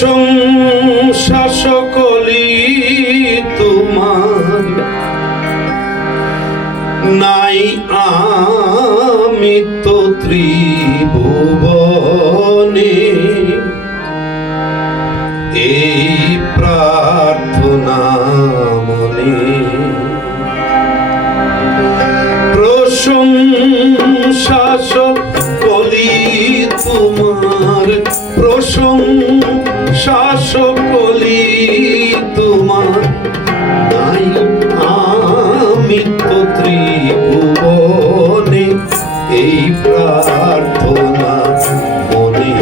প্রশংসা সকলি তোমার, নাই আমি তো ত্রিভুবনে। এই প্রার্থনা মনে প্রশংসা সকলি তোমার, প্রশংসা সকলি তোমার, নাই আমি তো ত্রিভুবনে। এই প্রার্থনা মনে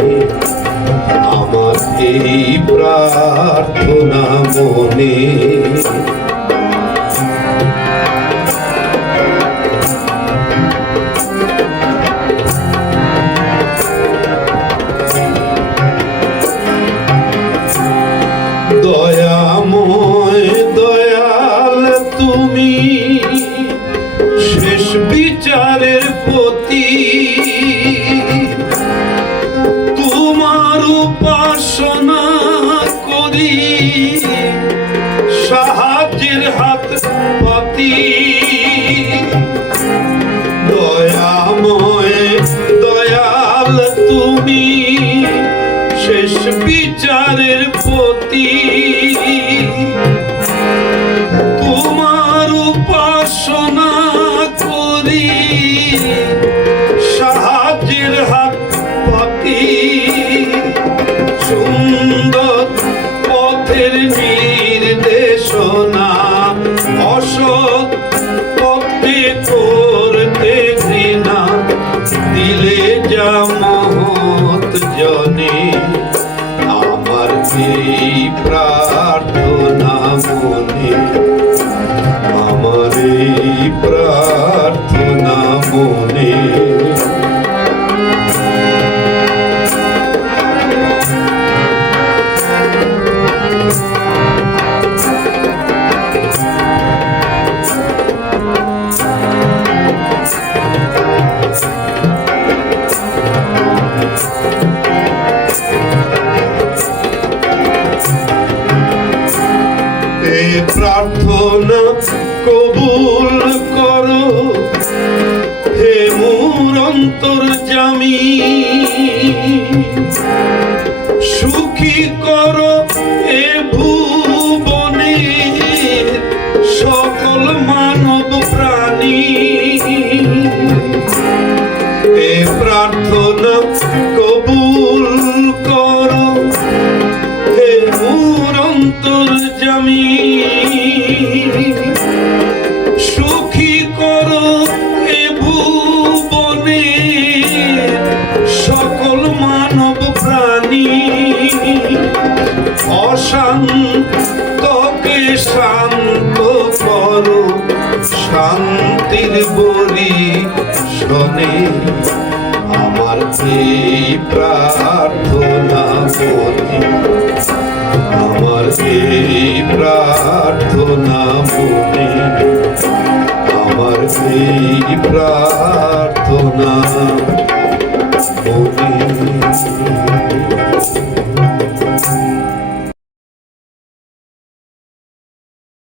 আমার, এই প্রার্থনা মনে। দয়াময় দয়াল তুমি, শেষ বিচারের পতি, তোমার উপাসনা করি, সাহায্যের হাত পাতি। দয়াময় দয়াল তুমি, শেষ বিচারের পতি, তোমার উপাসনা করি, সাহায্যের হাত পাতি। সুন্দর পথের নির্দেশনা, অসৎ পথে করতে ঘৃণা, দিলে যা মহৎ জনে। আমার এই প্রার্থনা মনে, আমার এই প্রার্থনা মনে। প্রার্থনা কবুল করো হে মোর অন্তর্যামী, সুখী করো এ ভুবনে সকল মানব প্রাণী। এ প্রার্থনা কবুল করো হে মোর অন্তর্যামী, সুখী করো এ ভুবনে সকল মানব প্রাণী। অশান্তকে শান্ত করো শান্তির বলি শোনে। আমার এই প্রার্থনা মনে, আমার এই প্রার্থনা মনে, আমার এই